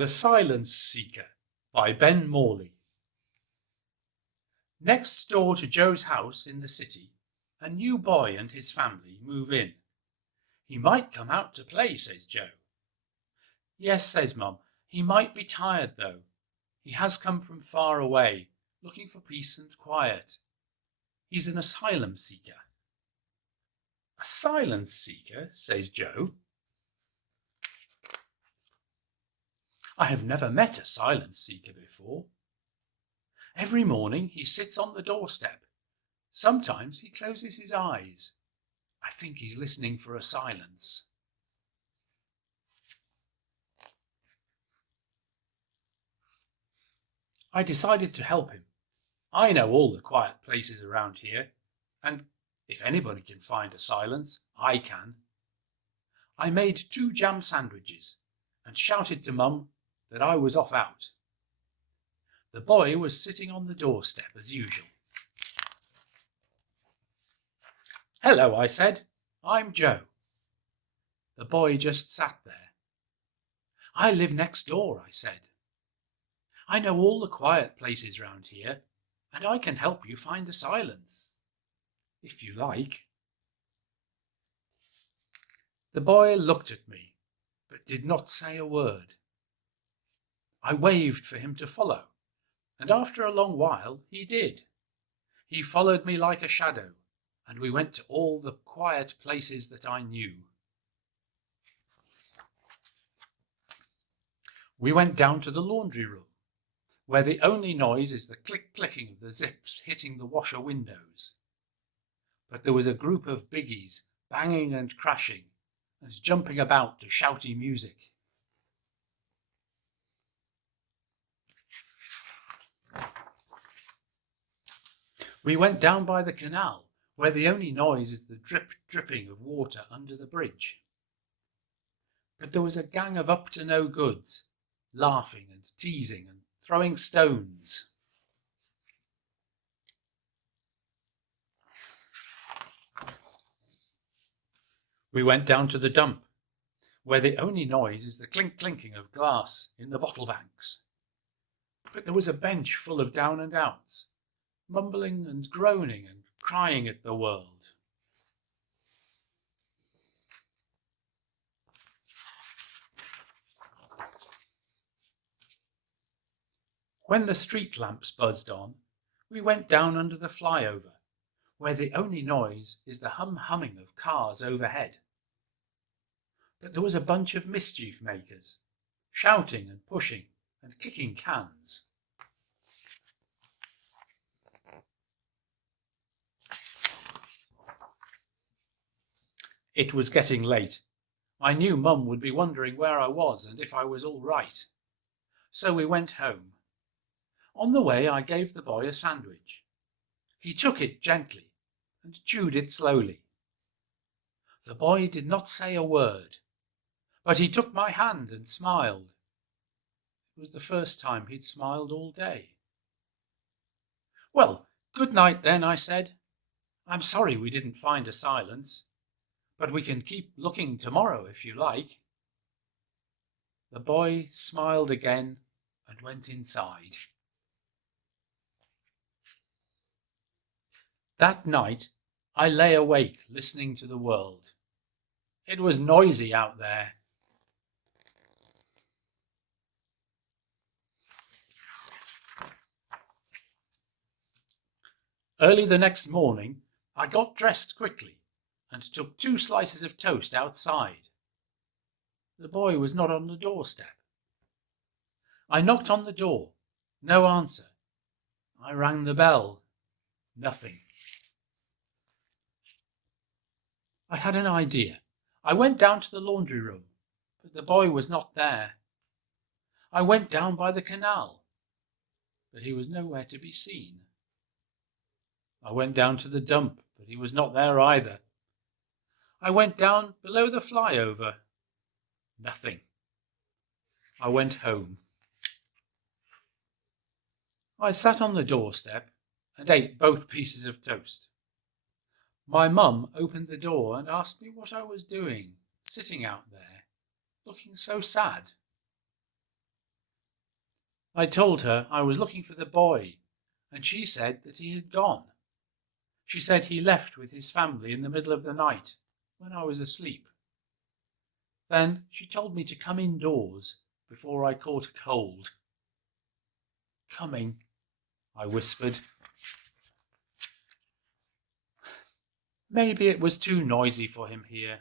The Silence Seeker by Ben Morley. Next door to Joe's house in the city, a new boy and his family move in. He might come out to play, says Joe. Yes, says Mum, he might be tired though. He has come from far away, looking for peace and quiet. He's an asylum seeker. A silence seeker, says Joe. I have never met a silence seeker before. Every morning he sits on the doorstep. Sometimes he closes his eyes. I think he's listening for a silence. I decided to help him. I know all the quiet places around here, and if anybody can find a silence, I can. I made 2 jam sandwiches and shouted to Mum that I was off out. The boy was sitting on the doorstep as usual. Hello, I said. I'm Joe. The boy just sat there. I live next door, I said. I know all the quiet places round here, and I can help you find a silence, if you like. The boy looked at me, but did not say a word. I waved for him to follow, and after a long while he did. He followed me like a shadow, and we went to all the quiet places that I knew. We went down to the laundry room, where the only noise is the click-clicking of the zips hitting the washer windows. But there was a group of biggies banging and crashing and jumping about to shouty music. We went down by the canal, where the only noise is the dripping of water under the bridge. But there was a gang of up-to-no-goods, laughing and teasing and throwing stones. We went down to the dump, where the only noise is the clink-clinking of glass in the bottle banks. But there was a bench full of down and outs, mumbling and groaning and crying at the world. When the street lamps buzzed on, we went down under the flyover, where the only noise is the humming of cars overhead. But there was a bunch of mischief makers, shouting and pushing and kicking cans. It was getting late. I knew Mum would be wondering where I was and if I was all right. So we went home. On the way I gave the boy a sandwich. He took it gently and chewed it slowly. The boy did not say a word, but he took my hand and smiled. It was the first time he'd smiled all day. Well, good night then, I said. I'm sorry we didn't find a silence, but we can keep looking tomorrow if you like. The boy smiled again and went inside. That night I lay awake listening to the world. It was noisy out there. Early the next morning I got dressed quickly and took 2 slices of toast outside. The boy was not on the doorstep. I knocked on the door. No answer. I rang the bell. Nothing. I had an idea. I went down to the laundry room, but the boy was not there. I went down by the canal, but he was nowhere to be seen. I went down to the dump, but he was not there either. I went down below the flyover. Nothing. I went home. I sat on the doorstep and ate both pieces of toast. My mum opened the door and asked me what I was doing, sitting out there, looking so sad. I told her I was looking for the boy, and she said that he had gone. She said he left with his family in the middle of the night when I was asleep. Then she told me to come indoors before I caught a cold. Coming, I whispered. Maybe it was too noisy for him here.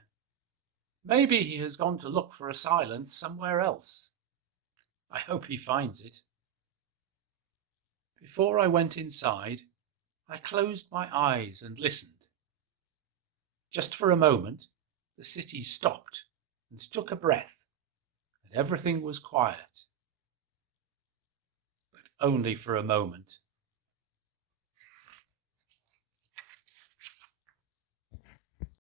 Maybe he has gone to look for a silence somewhere else. I hope he finds it. Before I went inside, I closed my eyes and listened. Just for a moment, the city stopped and took a breath, and everything was quiet. But only for a moment.